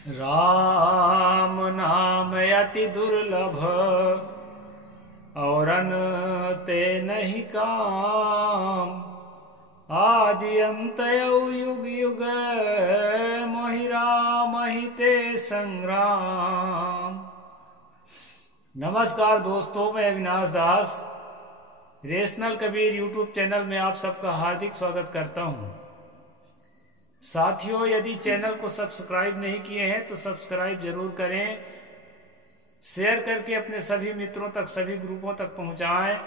राम नाम अति दुर्लभ औरन ते नहीं काम। आदि अंत युग युग मोहि राम ही ते संग्राम। नमस्कार दोस्तों, मैं अविनाश दास रेशनल कबीर यूट्यूब चैनल में आप सबका हार्दिक स्वागत करता हूं। साथियों, यदि चैनल को सब्सक्राइब नहीं किए हैं तो सब्सक्राइब जरूर करें, शेयर करके अपने सभी मित्रों तक, सभी ग्रुपों तक पहुंचाएं।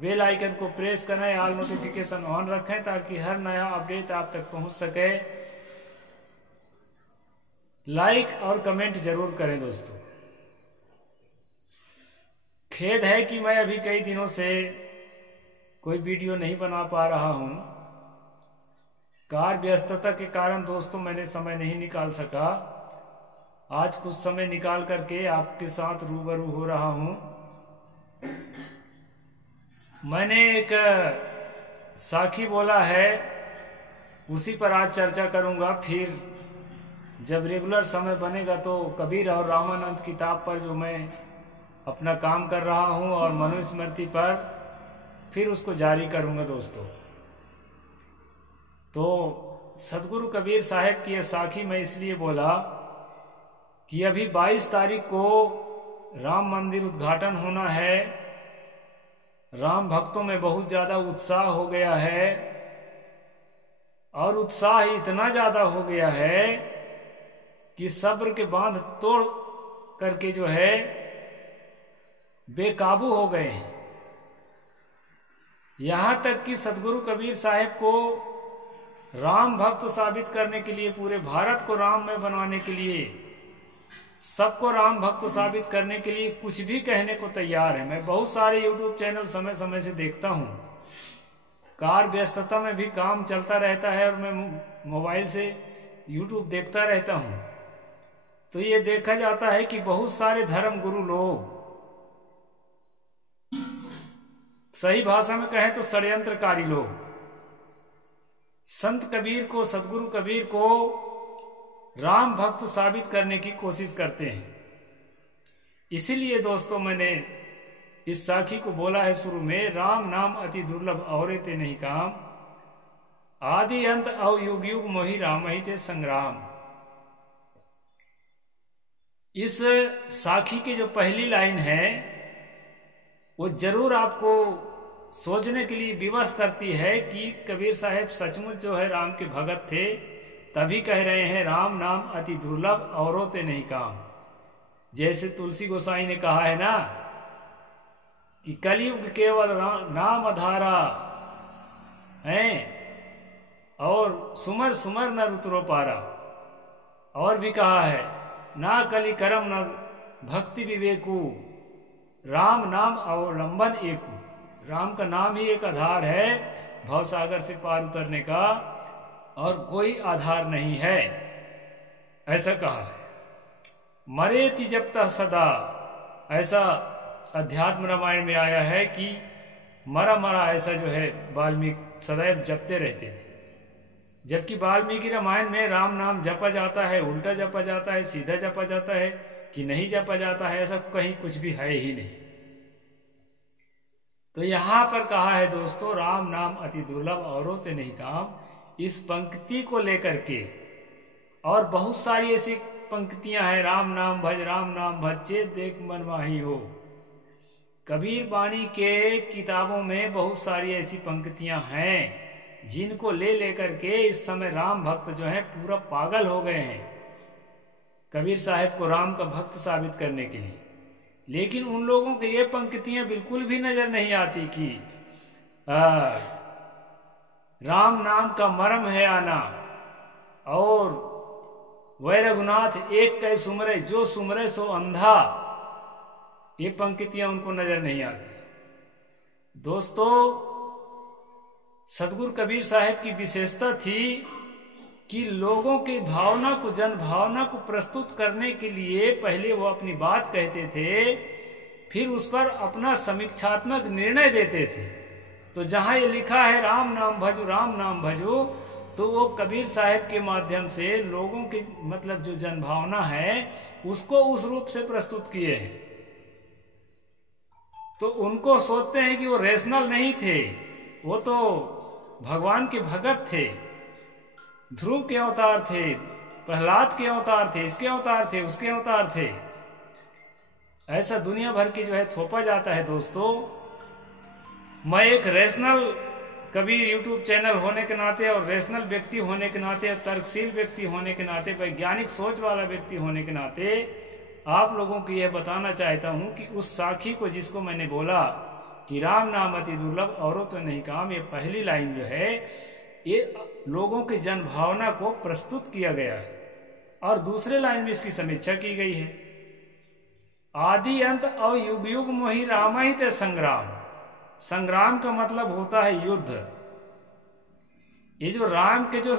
बेल आइकन को प्रेस करें, ऑल नोटिफिकेशन ऑन रखें ताकि हर नया अपडेट आप तक पहुंच सके। लाइक और कमेंट जरूर करें दोस्तों। खेद है कि मैं अभी कई दिनों से कोई वीडियो नहीं बना पा रहा हूं। कार्य व्यस्तता के कारण दोस्तों मैंने समय नहीं निकाल सका। आज कुछ समय निकाल करके आपके साथ रूबरू हो रहा हूं। मैंने एक साखी बोला है, उसी पर आज चर्चा करूंगा। फिर जब रेगुलर समय बनेगा तो कबीर और रामानंद किताब पर जो मैं अपना काम कर रहा हूं और मनुस्मृति पर फिर उसको जारी करूंगा दोस्तों। तो सदगुरु कबीर साहब की यह साखी मैं इसलिए बोला कि अभी 22 तारीख को राम मंदिर उद्घाटन होना है। राम भक्तों में बहुत ज्यादा उत्साह हो गया है और उत्साह इतना ज्यादा हो गया है कि सब्र के बांध तोड़ करके जो है बेकाबू हो गए हैं। यहां तक कि सदगुरु कबीर साहब को राम भक्त साबित करने के लिए, पूरे भारत को राममय बनाने के लिए, सबको राम भक्त साबित करने के लिए कुछ भी कहने को तैयार है। मैं बहुत सारे यूट्यूब चैनल समय समय से देखता हूं। कार्य व्यस्तता में भी काम चलता रहता है और मैं मोबाइल से यूट्यूब देखता रहता हूं। तो ये देखा जाता है कि बहुत सारे धर्म गुरु लोग, सही भाषा में कहें तो षड्यंत्रकारी लोग, संत कबीर को, सदगुरु कबीर को राम भक्त साबित करने की कोशिश करते हैं। इसीलिए दोस्तों मैंने इस साखी को बोला है शुरू में, राम नाम अति दुर्लभ औरे ते नहीं काम। आदि अंत अव युग युग मोहि राम ही ते संग्राम। इस साखी की जो पहली लाइन है वो जरूर आपको सोचने के लिए विवश करती है कि कबीर साहब सचमुच जो है राम के भगत थे, तभी कह रहे हैं राम नाम अति दुर्लभ औरों ते नहीं काम। जैसे तुलसी गोसाई ने कहा है ना कि कलयुग केवल नाम आधारा है और सुमर सुमर न रुतरो पारा। और भी कहा है ना कली करम न भक्ति विवेकु, राम नाम अवलंबन एकु। राम का नाम ही एक आधार है भवसागर से पार उतरने का, और कोई आधार नहीं है, ऐसा कहा है। मरे ति जपता सदा, ऐसा अध्यात्म रामायण में आया है कि मरा मरा ऐसा जो है वाल्मीकि सदैव जपते रहते थे। जबकि वाल्मीकि रामायण में राम नाम जपा जाता है, उल्टा जपा जाता है, सीधा जपा जाता है कि नहीं जपा जाता है, ऐसा कहीं कुछ भी है ही नहीं। तो यहां पर कहा है दोस्तों, राम नाम अति दुर्लभ औरों ते नहीं काम। इस पंक्ति को लेकर के और बहुत सारी ऐसी पंक्तियां हैं, राम नाम भज चेत देख मन माही हो। कबीर वाणी के किताबों में बहुत सारी ऐसी पंक्तियां हैं जिनको ले लेकर के इस समय राम भक्त जो है पूरा पागल हो गए हैं कबीर साहब को राम का भक्त साबित करने के लिए। लेकिन उन लोगों को ये पंक्तियां बिल्कुल भी नजर नहीं आती कि राम नाम का मर्म है आना और वै रघुनाथ एक कै सुमरे जो सुमरे सो अंधा। ये पंक्तियां उनको नजर नहीं आती। दोस्तों, सदगुरु कबीर साहब की विशेषता थी कि लोगों की भावना को, जन भावना को प्रस्तुत करने के लिए पहले वो अपनी बात कहते थे, फिर उस पर अपना समीक्षात्मक निर्णय देते थे। तो जहां ये लिखा है राम नाम भजो तो वो कबीर साहब के माध्यम से लोगों की मतलब जो जनभावना है उसको उस रूप से प्रस्तुत किए हैं। तो उनको सोचते हैं कि वो रेशनल नहीं थे, वो तो भगवान के भगत थे, ध्रुव के अवतार थे, प्रहलाद के अवतार थे, इसके अवतार थे, उसके अवतार थे। ऐसा दुनिया भर की जो है थोपा जाता है। दोस्तों, मैं एक रेशनल कबीर यूट्यूब चैनल होने के नाते और रेशनल व्यक्ति होने के नाते और तर्कशील व्यक्ति होने के नाते, वैज्ञानिक सोच वाला व्यक्ति होने के नाते आप लोगों को यह बताना चाहता हूं कि उस साखी को जिसको मैंने बोला कि राम नाम अति दुर्लभ औरों तो नहीं काम, ये पहली लाइन जो है ये लोगों की जनभावना को प्रस्तुत किया गया है और दूसरे लाइन में इसकी समीक्षा की गई है। आदि अंत और युग युग मोहि राम ही ते संग्राम। संग्राम का मतलब होता है युद्ध। ये जो राम के जो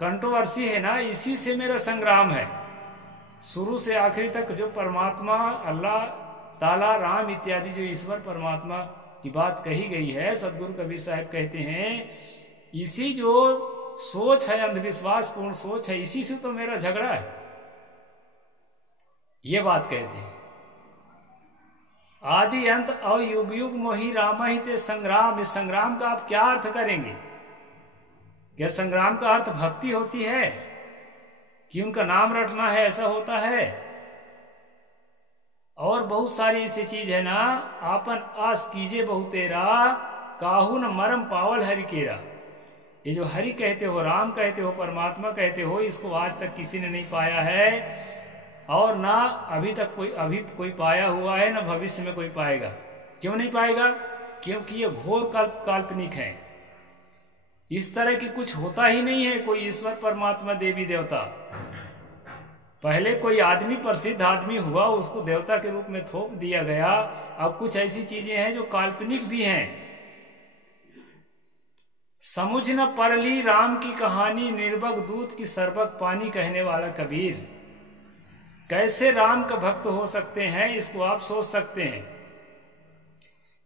कंट्रोवर्सी है ना, इसी से मेरा संग्राम है। शुरू से आखिरी तक जो परमात्मा अल्लाह ताला राम इत्यादि जो ईश्वर परमात्मा की बात कही गई है, सदगुरु कबीर साहब कहते हैं इसी जो सोच है, अंधविश्वास पूर्ण सोच है, इसी से तो मेरा झगड़ा है। ये बात कहते हैं। आदि अंत और युग युग मोहि रामा ही ते संग्राम। इस संग्राम का आप क्या अर्थ करेंगे? क्या संग्राम का अर्थ भक्ति होती है कि उनका नाम रटना है, ऐसा होता है? और बहुत सारी ऐसी चीज है ना, आपन आस कीजे बहुतेरा काहू न मरम पावल हरि केरा। ये जो हरि कहते हो, राम कहते हो, परमात्मा कहते हो, इसको आज तक किसी ने नहीं पाया है और ना अभी तक कोई पाया हुआ है, ना भविष्य में कोई पाएगा। क्यों नहीं पाएगा? क्योंकि ये घोर काल्पनिक है। इस तरह की कुछ होता ही नहीं है कोई ईश्वर परमात्मा देवी देवता। पहले कोई आदमी, प्रसिद्ध आदमी हुआ, उसको देवता के रूप में थोप दिया गया। अब कुछ ऐसी चीजें हैं जो काल्पनिक भी हैं। समुझ न परली राम की कहानी, निर्बक दूत की सरबक पानी, कहने वाला कबीर। कैसे राम का भक्त हो सकते हैं, इसको आप सोच सकते हैं।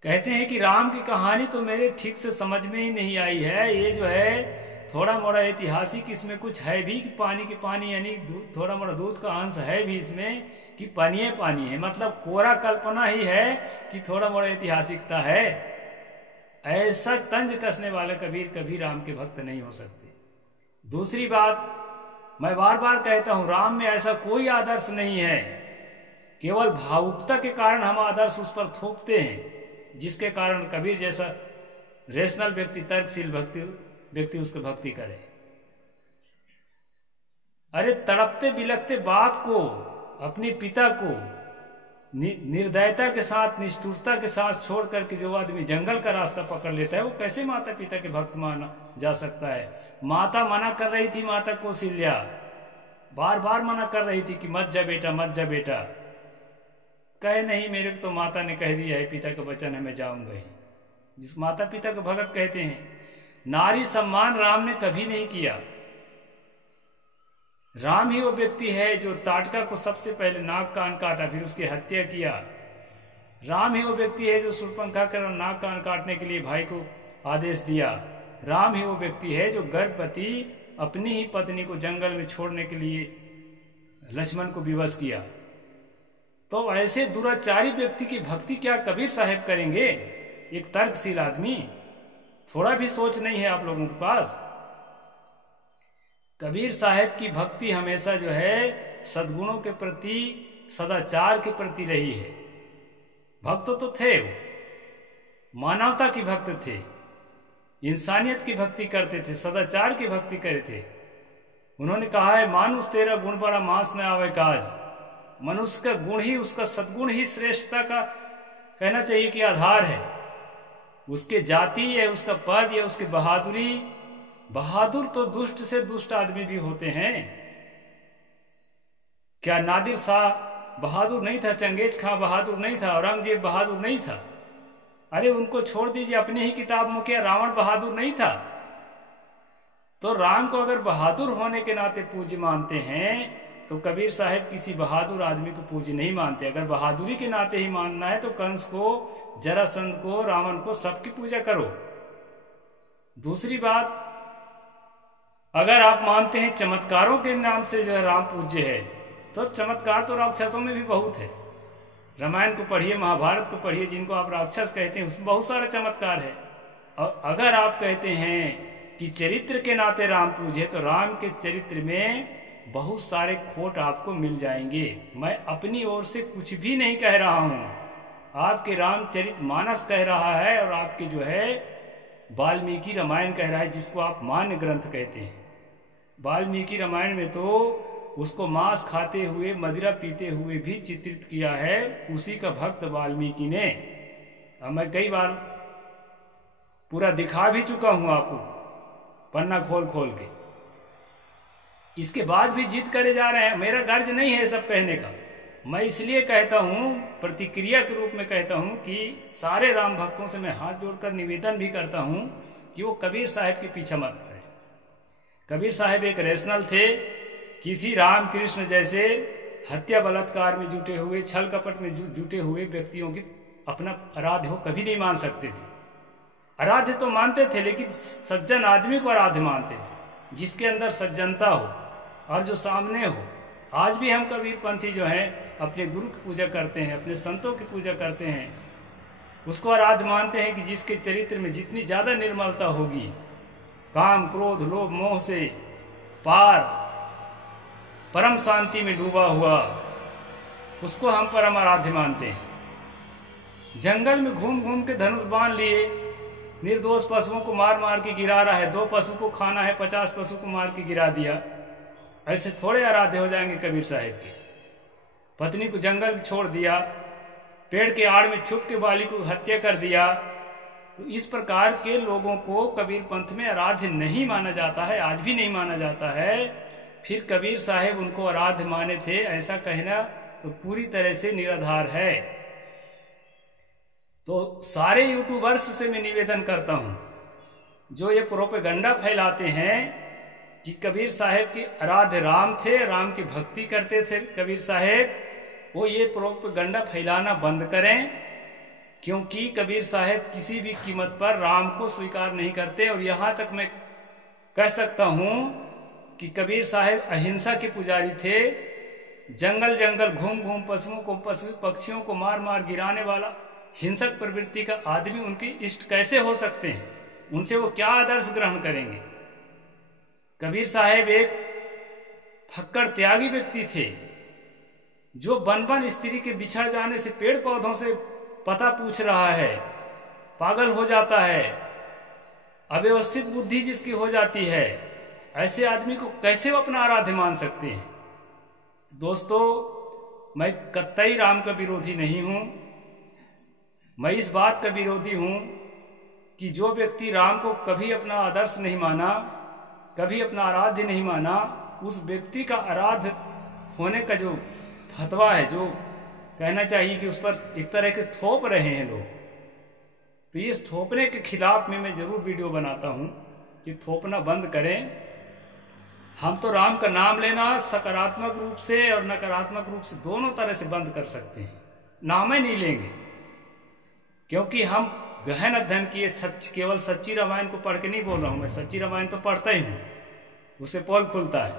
कहते हैं कि राम की कहानी तो मेरे ठीक से समझ में ही नहीं आई है। ये जो है थोड़ा मोड़ा ऐतिहासिक इसमें कुछ है भी कि पानी की पानी यानी थोड़ा मोड़ा दूध का अंश है भी इसमें कि पानी है, मतलब कोरा कल्पना ही है कि थोड़ा मोड़ा ऐतिहासिकता है। ऐसा तंज कसने वाला कबीर कभी राम के भक्त नहीं हो सकते। दूसरी बात, मैं बार बार कहता हूं, राम में ऐसा कोई आदर्श नहीं है। केवल भावुकता के कारण हम आदर्श उस पर थोपते हैं, जिसके कारण कबीर जैसा रेशनल व्यक्ति, तर्कशील व्यक्ति उसकी भक्ति करे। अरे तड़पते बिलखते बाप को, अपने पिता को निर्दयता के साथ, निष्ठुरता के साथ छोड़ करके जो आदमी जंगल का रास्ता पकड़ लेता है, वो कैसे माता पिता के भक्त माना जा सकता है? माता मना कर रही थी, माता कौशल्या बार बार मना कर रही थी कि मत जा बेटा, मत जा बेटा। कहे नहीं, मेरे को तो माता ने कह दिया है, पिता का वचन है, मैं जाऊंगा ही। जिस माता पिता को भगत कहते हैं। नारी सम्मान राम ने कभी नहीं किया। राम ही वो व्यक्ति है जो ताटका को सबसे पहले नाक कान काटा, फिर उसकी हत्या किया। राम ही वो व्यक्ति है जो शूर्पणखा का नाक कान काटने के लिए भाई को आदेश दिया। राम ही वो व्यक्ति है जो गर्भवती अपनी ही पत्नी को जंगल में छोड़ने के लिए लक्ष्मण को विवश किया। तो ऐसे दुराचारी व्यक्ति की भक्ति क्या कबीर साहब करेंगे? एक तर्कशील आदमी, थोड़ा भी सोच नहीं है आप लोगों के पास। कबीर साहब की भक्ति हमेशा जो है सद्गुणों के प्रति, सदाचार के प्रति रही है। भक्त तो थे वो, मानवता की भक्त थे, इंसानियत की भक्ति करते थे, सदाचार की भक्ति करे थे। उन्होंने कहा है, मानुष तेरा गुण बड़ा मांस न आवे काज। मनुष्य का गुण ही, उसका सद्गुण ही श्रेष्ठता का कहना चाहिए कि आधार है। उसके जाति है, उसका पद है, उसकी बहादुरी। बहादुर तो दुष्ट से दुष्ट आदमी भी होते हैं। क्या नादिर शाह बहादुर नहीं था? चंगेज खां बहादुर नहीं था? औरंगजेब बहादुर नहीं था? अरे उनको छोड़ दीजिए, अपनी ही किताब में क्या रावण बहादुर नहीं था? तो राम को अगर बहादुर होने के नाते पूज्य मानते हैं तो कबीर साहब किसी बहादुर आदमी को पूज्य नहीं मानते। अगर बहादुरी के नाते ही मानना है तो कंस को, जरासंध को, रावण को, सबकी पूजा करो। दूसरी बात, अगर आप मानते हैं चमत्कारों के नाम से जो है राम पूज्य है, तो चमत्कार तो राक्षसों में भी बहुत है। रामायण को पढ़िए, महाभारत को पढ़िए, जिनको आप राक्षस कहते हैं उसमें बहुत सारा चमत्कार है। और अगर आप कहते हैं कि चरित्र के नाते राम पूज्य, तो राम के चरित्र में बहुत सारे खोट आपको मिल जाएंगे। मैं अपनी ओर से कुछ भी नहीं कह रहा हूं, आपके रामचरित मानस कह रहा है और आपके जो है वाल्मीकि रामायण कह रहा है, जिसको आप मान्य ग्रंथ कहते हैं। वाल्मीकि रामायण में तो उसको मांस खाते हुए, मदिरा पीते हुए भी चित्रित किया है उसी का भक्त वाल्मीकि ने। अब मैं कई बार पूरा दिखा भी चुका हूं आपको, पन्ना खोल खोल के। इसके बाद भी जिद करे जा रहे हैं। मेरा गर्ज नहीं है सब कहने का, मैं इसलिए कहता हूं, प्रतिक्रिया के रूप में कहता हूं कि सारे राम भक्तों से मैं हाथ जोड़कर निवेदन भी करता हूं कि वो कबीर साहब के पीछे मत पड़े। कबीर साहब एक रैशनल थे, किसी राम कृष्ण जैसे हत्या बलात्कार में जुटे हुए, छल कपट में जुटे हुए व्यक्तियों की अपना आराध्य हो कभी नहीं मान सकते थे। आराध्य तो मानते थे, लेकिन सज्जन आदमी को आराध्य मानते थे, जिसके अंदर सज्जनता हो और जो सामने हो। आज भी हम कबीरपंथी जो हैं अपने गुरु की पूजा करते हैं, अपने संतों की पूजा करते हैं, उसको आराध्य मानते हैं कि जिसके चरित्र में जितनी ज्यादा निर्मलता होगी, काम क्रोध लोभ मोह से पार परम शांति में डूबा हुआ, उसको हम परम आराध्य मानते हैं। जंगल में घूम घूम के धनुष बांध लिए, निर्दोष पशुओं को मार मार के गिरा रहा है। 2 पशु को खाना है, 50 पशु को मार के गिरा दिया। ऐसे थोड़े आराध्य हो जाएंगे कबीर साहब के। पत्नी को जंगल में छोड़ दिया, पेड़ के आड़ में छुप के बाली को हत्या कर दिया। तो इस प्रकार के लोगों को कबीर पंथ में आराध्य नहीं माना जाता है, आज भी नहीं माना जाता है। फिर कबीर साहब उनको आराध्य माने थे, ऐसा कहना तो पूरी तरह से निराधार है। तो सारे यूट्यूबर्स से मैं निवेदन करता हूं, जो ये प्रोपेगंडा फैलाते हैं कि कबीर साहब के आराध्य राम थे, राम की भक्ति करते थे कबीर साहब, वो ये प्रोपेगंडा फैलाना बंद करें। क्योंकि कबीर साहब किसी भी कीमत पर राम को स्वीकार नहीं करते। और यहां तक मैं कह सकता हूं कि कबीर साहब अहिंसा के पुजारी थे। जंगल जंगल घूम घूम पशुओं को, पशु पक्षियों को मार मार गिराने वाला हिंसक प्रवृत्ति का आदमी उनके इष्ट कैसे हो सकते हैं? उनसे वो क्या आदर्श ग्रहण करेंगे? कबीर साहब एक फक्कड़ त्यागी व्यक्ति थे, जो बन स्त्री के बिछड़ जाने से, पेड़ पौधों से पता पूछ रहा है, पागल हो जाता है, अव्यवस्थित बुद्धि जिसकी हो जाती है, ऐसे आदमी को कैसे वो अपना आराध्य मान सकते हैं? दोस्तों, मैं कतई राम का विरोधी नहीं हूं। मैं इस बात का विरोधी हूं कि जो व्यक्ति राम को कभी अपना आदर्श नहीं माना, कभी अपना आराध्य नहीं माना, उस व्यक्ति का आराध्य होने का जो फतवा है, जो कहना चाहिए कि उस पर एक तरह के थोप रहे हैं लोग, तो ये थोपने के खिलाफ में मैं जरूर वीडियो बनाता हूं कि थोपना बंद करें। हम तो राम का नाम लेना सकारात्मक रूप से और नकारात्मक रूप से दोनों तरह से बंद कर सकते हैं। नाम ही नहीं लेंगे, क्योंकि हम गहन अध्ययन किए, केवल सच्ची रामायण को पढ़ के नहीं बोल रहा हूं मैं, सच्ची रामायण तो पढ़ता ही हूं, उससे पोल खुलता है।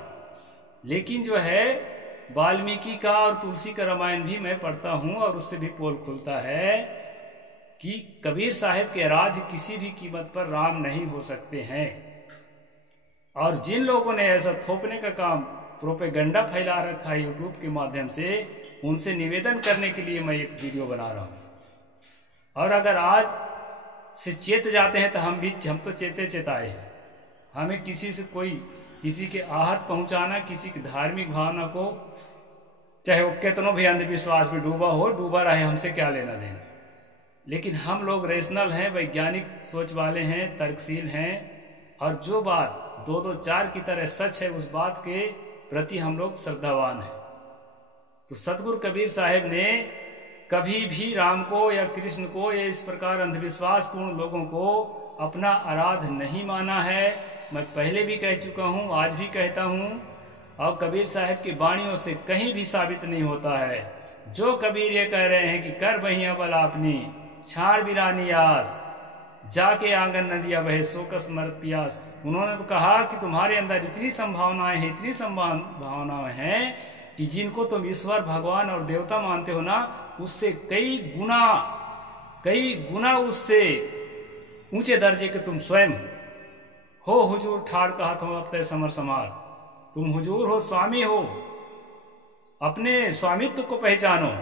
लेकिन जो है वाल्मीकि का और तुलसी का रामायण भी मैं पढ़ता हूं और उससे भी पोल खुलता है कि कबीर साहब के आराध्य किसी भी कीमत पर राम नहीं हो सकते हैं। और जिन लोगों ने ऐसा थोपने का काम, प्रोपेगंडा फैला रखा है यूट्यूब के माध्यम से, उनसे निवेदन करने के लिए मैं एक वीडियो बना रहा हूं। और अगर आज से चेत जाते हैं तो हम तो चेते चेताए हैं। हमें किसी के आहत पहुंचाना, किसी की धार्मिक भावना को, चाहे वो कितनों भी अंधविश्वास में डूबा रहे, हमसे क्या लेना देना। लेकिन हम लोग रेशनल हैं, वैज्ञानिक सोच वाले हैं, तर्कशील हैं, और जो बात 2-2-4 की तरह सच है, उस बात के प्रति हम लोग श्रद्धावान हैं। तो सतगुरु कबीर साहब ने कभी भी राम को या कृष्ण को या इस प्रकार अंधविश्वास पूर्ण लोगों को अपना आराध्य नहीं माना है। मैं पहले भी कह चुका हूं, आज भी कहता हूं, और कबीर साहब की वाणियों से कहीं भी साबित नहीं होता है। जो कबीर ये कह रहे हैं कि कर बहिया बल आपनी, छाड़ बिरानी आस, जाके आंगन नदिया बहे सोकस मरत पियास। उन्होंने तो कहा कि तुम्हारे अंदर इतनी संभावनाएं हैं, इतनी संभावनाएं हैं कि जिनको तुम ईश्वर भगवान और देवता मानते हो ना, उससे कई गुना उससे ऊंचे दर्जे के तुम स्वयं हो। हुजूर ठाड़ कहा तुम अब तय समर समार, तुम हुजूर हो, स्वामी हो, अपने स्वामित्व को पहचानो।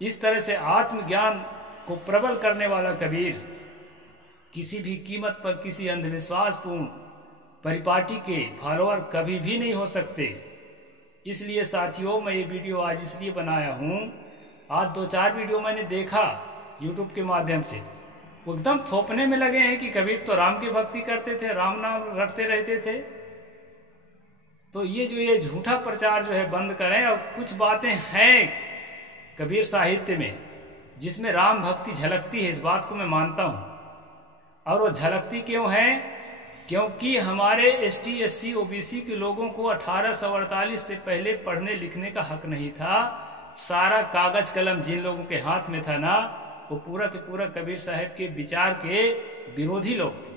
इस तरह से आत्मज्ञान को प्रबल करने वाला कबीर किसी भी कीमत पर किसी अंधविश्वासपूर्ण परिपाटी के फॉलोअर कभी भी नहीं हो सकते। इसलिए साथियों, मैं ये वीडियो आज इसलिए बनाया हूं, आज 2-4 वीडियो मैंने देखा यूट्यूब के माध्यम से, वो एकदम थोपने में लगे हैं कि कबीर तो राम की भक्ति करते थे, राम नाम रटते रहते थे। तो ये झूठा प्रचार जो है बंद करें। और कुछ बातें हैं कबीर साहित्य में जिसमें राम भक्ति झलकती है, इस बात को मैं मानता हूं। और वो झलकती क्यों है? क्योंकि हमारे ST SC OBC के लोगों को 1848 से पहले पढ़ने लिखने का हक नहीं था। सारा कागज कलम जिन लोगों के हाथ में था ना, वो पूरा के पूरा कबीर साहब के विचार के विरोधी लोग थे।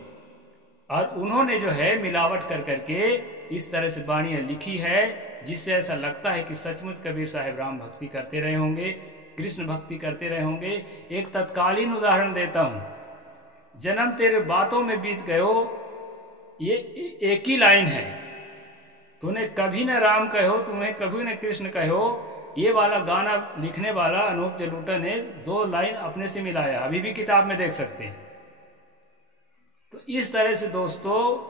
और उन्होंने जो है मिलावट कर करके इस तरह से वाणियां लिखी है, जिससे ऐसा लगता है कि सचमुच कबीर साहब राम भक्ति करते रहे होंगे, कृष्ण भक्ति करते रहे होंगे। एक तत्कालीन उदाहरण देता हूं, जन्म तेरे बातों में बीत गयो, ये एक ही लाइन है। तूने कभी न राम कहो, तुम्हें कभी न कृष्ण कहो, ये वाला गाना लिखने वाला अनूप जलोटा ने 2 लाइन अपने से मिलाया, अभी भी किताब में देख सकते हैं। तो इस तरह से दोस्तों,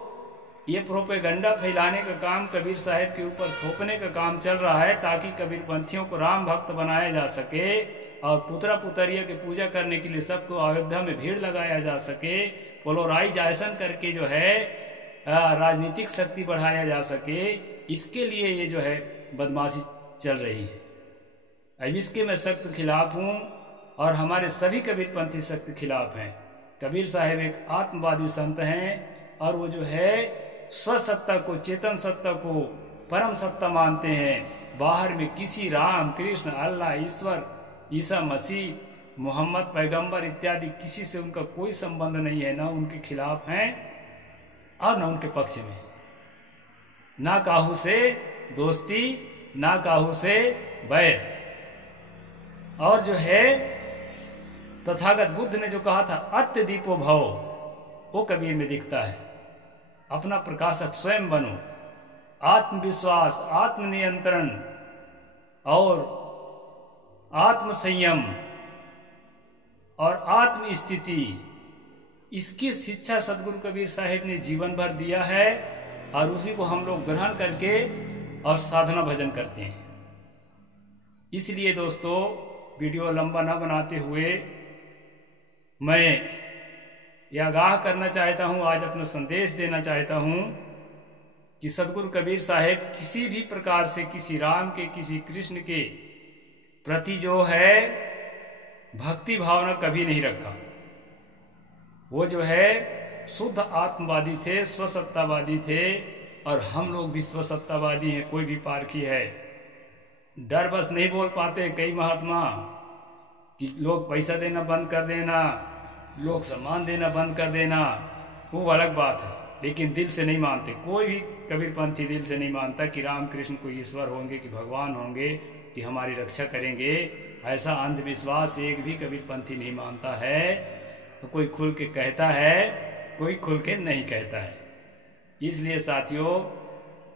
ये प्रोपेगंडा फैलाने का काम कबीर साहब के ऊपर थोपने का काम चल रहा है, ताकि कबीर पंथियों को राम भक्त बनाया जा सके और पुत्रा पुतरिया की पूजा करने के लिए सबको अयोध्या में भीड़ लगाया जा सके, पोलराइजेशन करके जो है राजनीतिक शक्ति बढ़ाया जा सके। इसके लिए ये जो है बदमाशी चल रही है। अब इसके मैं सख्त खिलाफ हूं और हमारे सभी कबीरपंथी सख्त खिलाफ हैं। कबीर साहब एक आत्मवादी संत हैं और वो जो है स्वसत्ता को, चेतन सत्ता को परम सत्ता मानते हैं। बाहर में किसी राम कृष्ण अल्लाह ईश्वर ईसा मसीह मोहम्मद पैगंबर इत्यादि किसी से उनका कोई संबंध नहीं है, ना उनके खिलाफ हैं और ना उनके पक्ष में। ना काहू से दोस्ती, ना काहू से बैर। और जो है तथागत बुद्ध ने जो कहा था अत्य दीपो भव, वो कबीर में दिखता है। अपना प्रकाशक स्वयं बनो। आत्मविश्वास, आत्मनियंत्रण और आत्म संयम और आत्म स्थिति, इसकी शिक्षा सदगुरु कबीर साहिब ने जीवन भर दिया है और उसी को हम लोग ग्रहण करके और साधना भजन करते हैं। इसलिए दोस्तों, वीडियो लंबा ना बनाते हुए मैं यह आगाह करना चाहता हूं, आज अपना संदेश देना चाहता हूं कि सदगुरु कबीर साहिब किसी भी प्रकार से किसी राम के, किसी कृष्ण के प्रति जो है भक्ति भावना कभी नहीं रखा। वो जो है शुद्ध आत्मवादी थे, स्वसत्तावादी थे और हम लोग भी स्वसत्तावादी हैं। कोई भी पारखी है, डर बस नहीं बोल पाते कई महात्मा कि लोग पैसा देना बंद कर देना, लोग सम्मान देना बंद कर देना, वो अलग बात है, लेकिन दिल से नहीं मानते। कोई भी कबीरपंथी दिल से नहीं मानता कि राम कृष्ण कोई ईश्वर होंगे, कि भगवान होंगे, कि हमारी रक्षा करेंगे। ऐसा अंधविश्वास एक भी कबीरपंथी नहीं मानता है। तो कोई खुल के कहता है, कोई खुल के नहीं कहता है। इसलिए साथियों,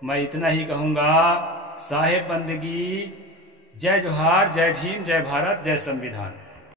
मैं इतना ही कहूँगा, साहेब बंदगी, जय जोहार, जय भीम, जय भारत, जय संविधान।